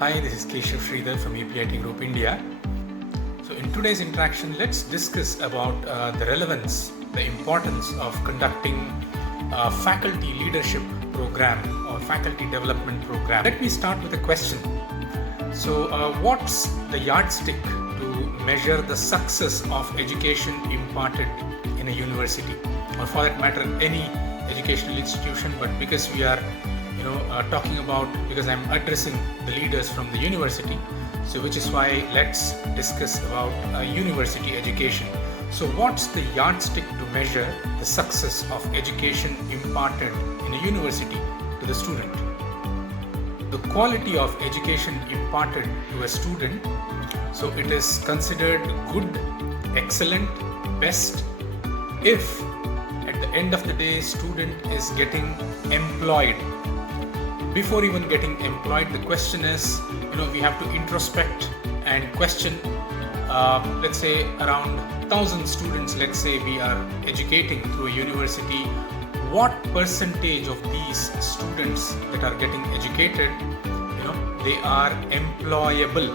Hi, this is Keshav Sridhar from APIT Group India. So in today's interaction, let's discuss about the relevance, the importance of conducting a faculty leadership program or faculty development program. Let me start with a question. So what's the yardstick to measure the success of education imparted in a university, or for that matter any educational institution? But because we are talking about, because I'm addressing the leaders from the university, so which is why let's discuss about university education. So what's the yardstick to measure the success of education imparted in a university to the student? The quality of education imparted to a student, so it is considered good, excellent, best, if at the end of the day student is getting employed. Before even getting employed, the question is, we have to introspect and question, let's say around 1,000 students, let's say we are educating through a university, what percentage of these students that are getting educated, they are employable,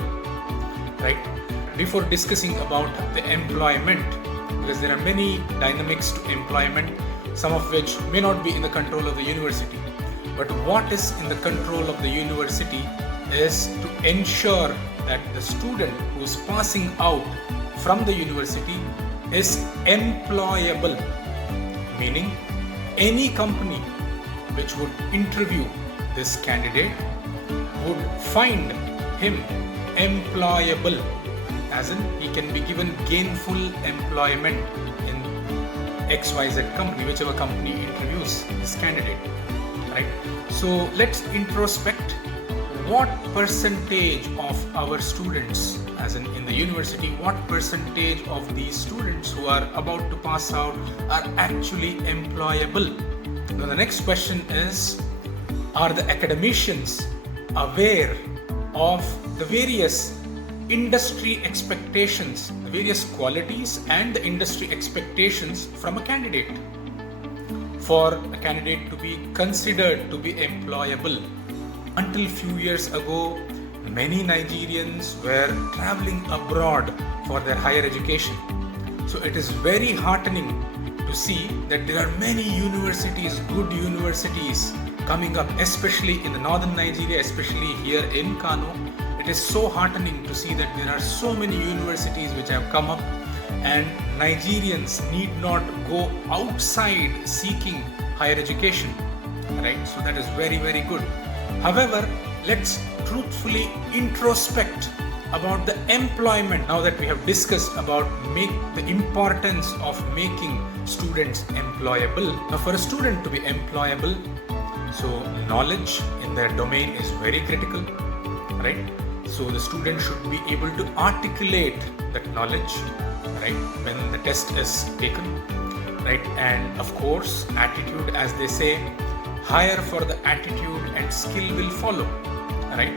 right? Before discussing about the employment, because there are many dynamics to employment, some of which may not be in the control of the university. But what is in the control of the university is to ensure that the student who is passing out from the university is employable, meaning any company which would interview this candidate would find him employable, as in he can be given gainful employment in XYZ company, whichever company interviews this candidate. Right? So let's introspect what percentage of our students, as in the university, what percentage of these students who are about to pass out are actually employable. Now the next question is, are the academicians aware of the various industry expectations, the various qualities and the industry expectations from a candidate? For a candidate to be considered to be employable, until few years ago, many Nigerians were traveling abroad for their higher education. So it is very heartening to see that there are many universities, good universities coming up, especially in the northern Nigeria, especially here in Kano. It is so heartening to see that there are so many universities which have come up, and Nigerians need not go outside seeking higher education, right? So that is very, very good. However, let's truthfully introspect about the employment. Now that we have discussed about the importance of making students employable. Now for a student to be employable, so knowledge in their domain is very critical, right? So the student should be able to articulate that knowledge, right, when the test is taken, right? And of course, attitude, as they say, hire for the attitude and skill will follow, right?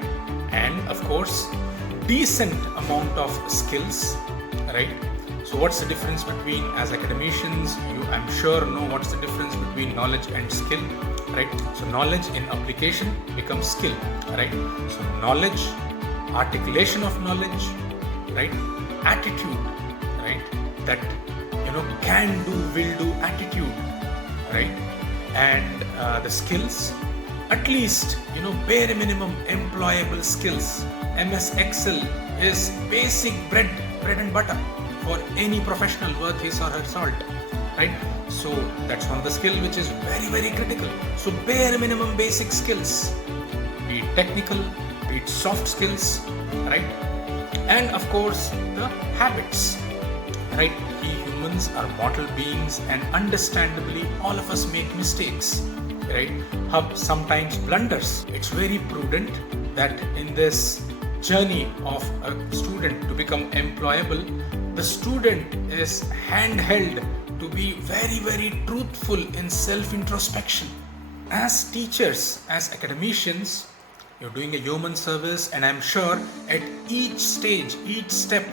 And of course, decent amount of skills, right? So what's the difference between, as academicians, you I'm sure know what's the difference between knowledge and skill, right? So knowledge in application becomes skill, right? So knowledge, articulation of knowledge, right? Attitude, right? That can do, will do attitude, right? And the skills, at least bare minimum employable skills. MS Excel is basic bread and butter for any professional worth his or her salt, right? So that's one of the skill which is very, very critical. So bare minimum basic skills, be it technical, be it soft skills, right? And of course the habits, right? We humans are mortal beings, and understandably all of us make mistakes, right? Sometimes blunders. It's very prudent that in this journey of a student to become employable, the student is handheld to be very, very truthful in self-introspection. As teachers, as academicians, you're doing a human service, and I'm sure at each stage, each step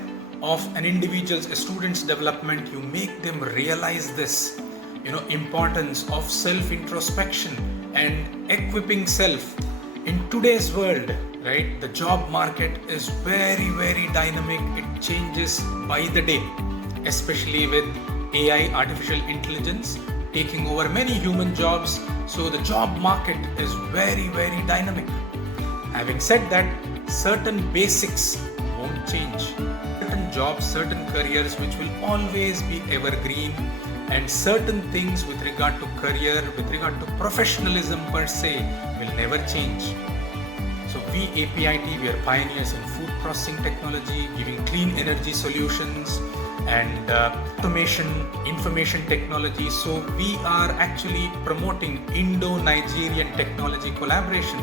of an individual's, a student's development, you make them realize this, importance of self-introspection and equipping self. In today's world, right? The job market is very, very dynamic. It changes by the day, especially with AI, artificial intelligence, taking over many human jobs. So the job market is very, very dynamic. Having said that, certain basics won't change. Certain jobs, certain careers which will always be evergreen, and certain things with regard to career, with regard to professionalism per se, will never change. So we APIT, we are pioneers in food processing technology, giving clean energy solutions and automation, information technology. So we are actually promoting Indo-Nigerian technology collaboration.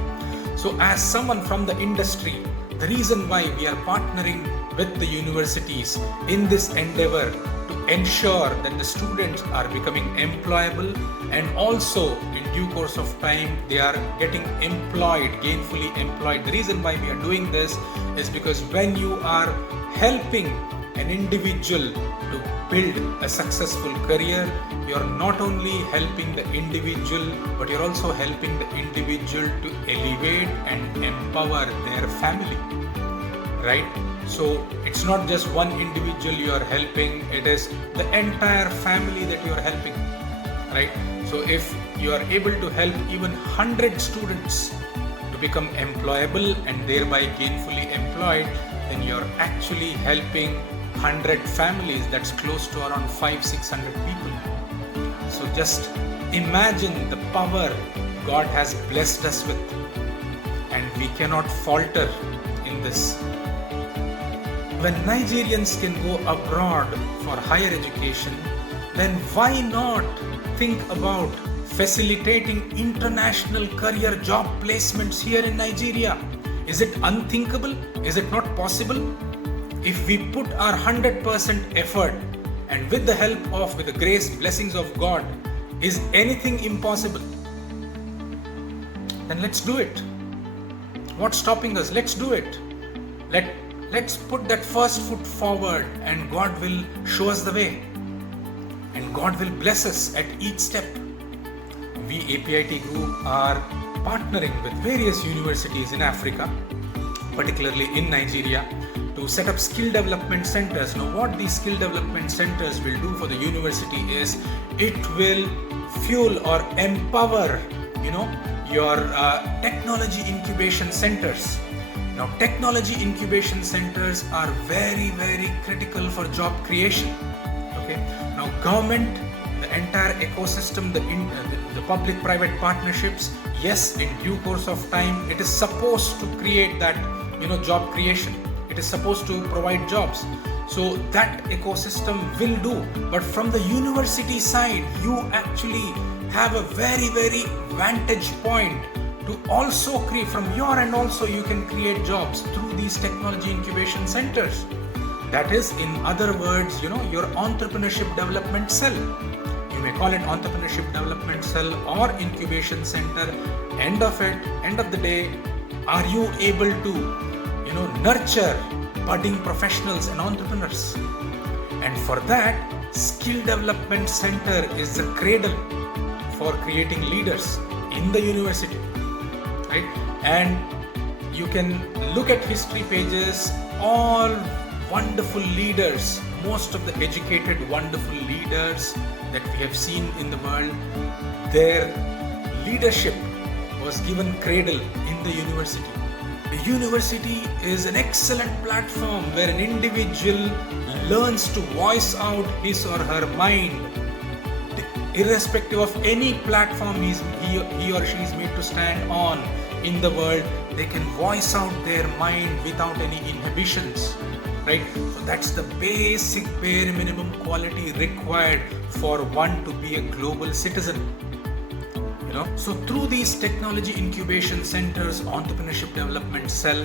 So as someone from the industry, the reason why we are partnering with the universities in this endeavor to ensure that the students are becoming employable, and also in due course of time they are getting employed, gainfully employed. The reason why we are doing this is because when you are helping an individual to build a successful career, you are not only helping the individual, but you're also helping the individual to elevate and empower their family, right? So it's not just one individual you are helping, it is the entire family that you are helping, right? So if you are able to help even 100 students to become employable and thereby gainfully employed, then you're actually helping 100 families. That's close to around 500-600 people. So just imagine the power God has blessed us with, and we cannot falter in this. When Nigerians can go abroad for higher education, then why not think about facilitating international career job placements here in Nigeria? Is it unthinkable? Is it not possible? If we put our 100% effort, and with the help of, with the grace, blessings of God, is anything impossible? Then let's do it. What's stopping us? Let's do it. Let's put that first foot forward, and God will show us the way. And God will bless us at each step. We APIT Group are partnering with various universities in Africa, particularly in Nigeria, to set up skill development centers. Now, what these skill development centers will do for the university is it will fuel or empower, your technology incubation centers. Now, technology incubation centers are very, very critical for job creation. Okay. Now, government, the entire ecosystem, the public-private partnerships, yes, in due course of time, it is supposed to create that, job creation. It is supposed to provide jobs. So that ecosystem will do. But from the university side, you actually have a very, very vantage point to also create, from your end also you can create jobs through these technology incubation centers. That is, in other words, your entrepreneurship development cell. You may call it entrepreneurship development cell or incubation center. End of the day, are you able to nurture budding professionals and entrepreneurs? And for that, skill development center is the cradle for creating leaders in the university, right? And you can look at history pages, all wonderful leaders, most of the educated wonderful leaders that we have seen in the world, their leadership was given cradle in the university. The university is an excellent platform where an individual learns to voice out his or her mind, irrespective of any platform he or she is made to stand on in the world. They can voice out their mind without any inhibitions, right? So that's the basic bare minimum quality required for one to be a global citizen. So through these technology incubation centers, entrepreneurship development cell,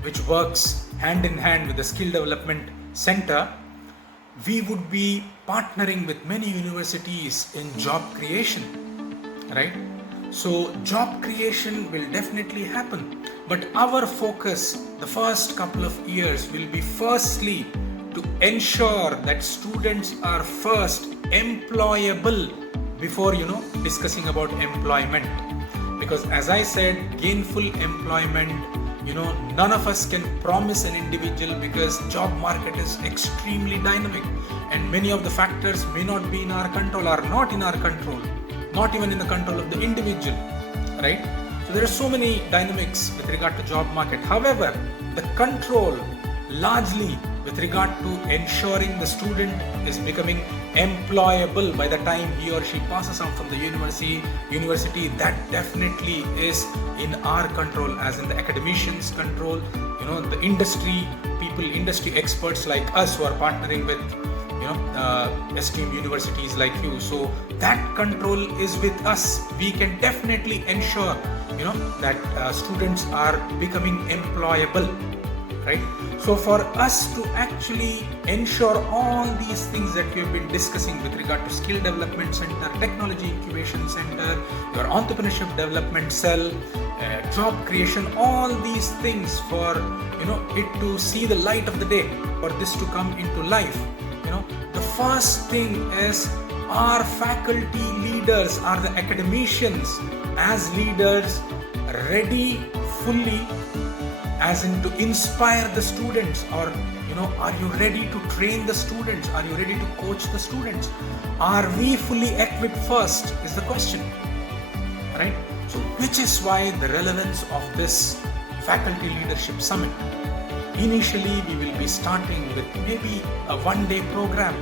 which works hand in hand with the skill development center, we would be partnering with many universities in job creation, right? So job creation will definitely happen, but our focus the first couple of years will be firstly to ensure that students are first employable before discussing about employment, because as I said, gainful employment, none of us can promise an individual, because job market is extremely dynamic and many of the factors may not be in our control, are not in our control, not even in the control of the individual, right? So there are so many dynamics with regard to job market. However, the control largely with regard to ensuring the student is becoming employable by the time he or she passes out from the university, that definitely is in our control, as in the academicians' control, the industry people, industry experts like us who are partnering with esteemed universities like you. So that control is with us. We can definitely ensure that students are becoming employable, right? So for us to actually ensure all these things that we have been discussing with regard to skill development center, technology incubation center, your entrepreneurship development cell, job creation, all these things, for it to see the light of the day, for this to come into life, the first thing is our faculty leaders, are the academicians as leaders ready fully, as in to inspire the students, or are you ready to train the students? Are you ready to coach the students? Are we fully equipped first, is the question, right? So which is why the relevance of this faculty leadership summit. Initially we will be starting with maybe a one-day program,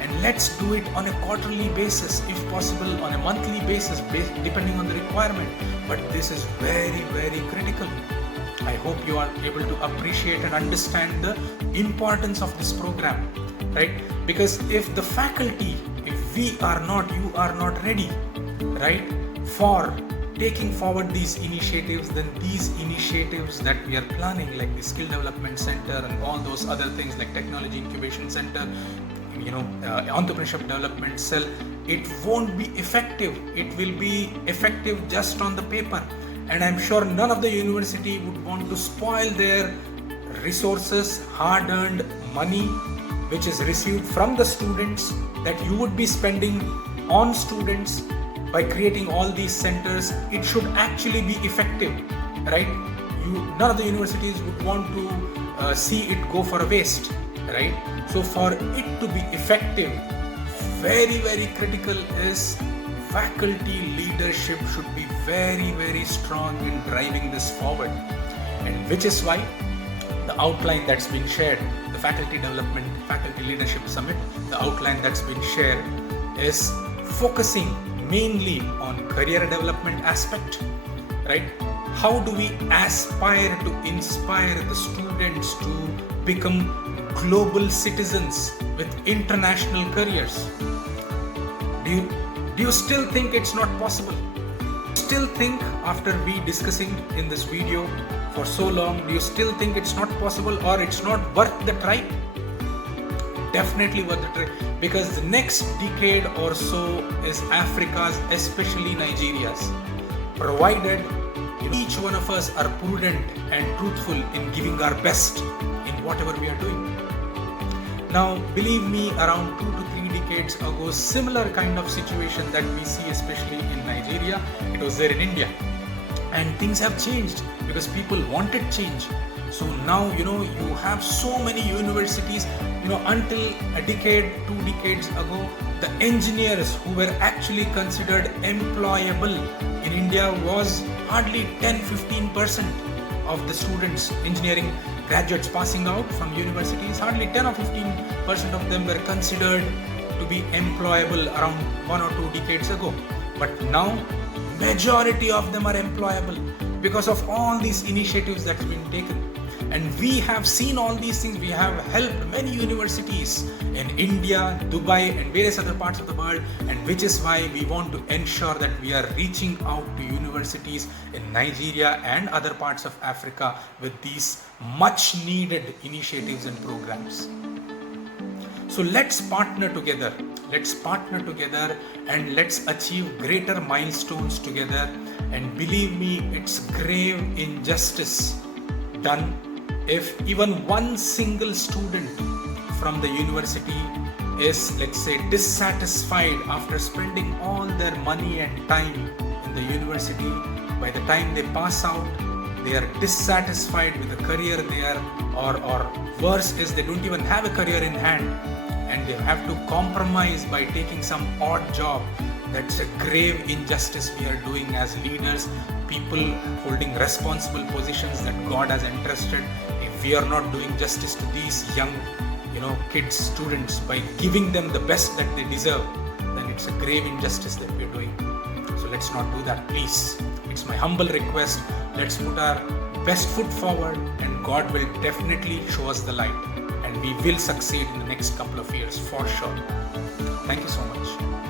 and let's do it on a quarterly basis, if possible on a monthly basis, depending on the requirement. But this is very, very critical. I hope you are able to appreciate and understand the importance of this program, right? Because if the faculty, if we are not, you are not ready, right, for taking forward these initiatives, then these initiatives that we are planning, like the skill development center and all those other things like technology incubation center, entrepreneurship development cell, it won't be effective. It will be effective just on the paper. And I'm sure none of the university would want to spoil their resources, hard-earned money, which is received from the students, that you would be spending on students by creating all these centers. It should actually be effective, right? None of the universities would want to see it go for a waste, right? So for it to be effective, very, very critical is faculty leadership should be very, very strong in driving this forward. And which is why the outline that's been shared, the faculty development, faculty leadership summit, the outline that's been shared is focusing mainly on career development aspect, right? How do we aspire to inspire the students to become global citizens with international careers? Do you still think it's not possible? Still think, after we discussing in this video for so long, do you still think it's not possible, or it's not worth the try? Definitely worth the try, because the next decade or so is Africa's, especially Nigeria's, provided each one of us are prudent and truthful in giving our best in whatever we are doing. Now, believe me, around 2 to 3 decades ago, similar kind of situation that we see, especially in Nigeria, it was there in India. And things have changed because people wanted change. So now, you have so many universities, until a decade, 2 decades ago, the engineers who were actually considered employable in India was hardly 10-15% of the students, engineering graduates passing out from universities. Hardly 10 or 15% of them were considered to be employable around 1 or 2 decades ago. But now, majority of them are employable because of all these initiatives that's been taken. And we have seen all these things. We have helped many universities in India, Dubai, and various other parts of the world, and which is why we want to ensure that we are reaching out to universities in Nigeria and other parts of Africa with these much needed initiatives and programs. So let's partner together. Let's partner together and let's achieve greater milestones together. And believe me, it's grave injustice done if even one single student from the university is, let's say, dissatisfied after spending all their money and time in the university, by the time they pass out, they are dissatisfied with the career they are, or worse is they don't even have a career in hand, and they have to compromise by taking some odd job. That's a grave injustice we are doing as leaders, people holding responsible positions that God has entrusted. If we are not doing justice to these young, kids, students, by giving them the best that they deserve, then it's a grave injustice that we're doing. So let's not do that, please. It's my humble request. Let's put our best foot forward, and God will definitely show us the light, and we will succeed in the next couple of years for sure. Thank you so much.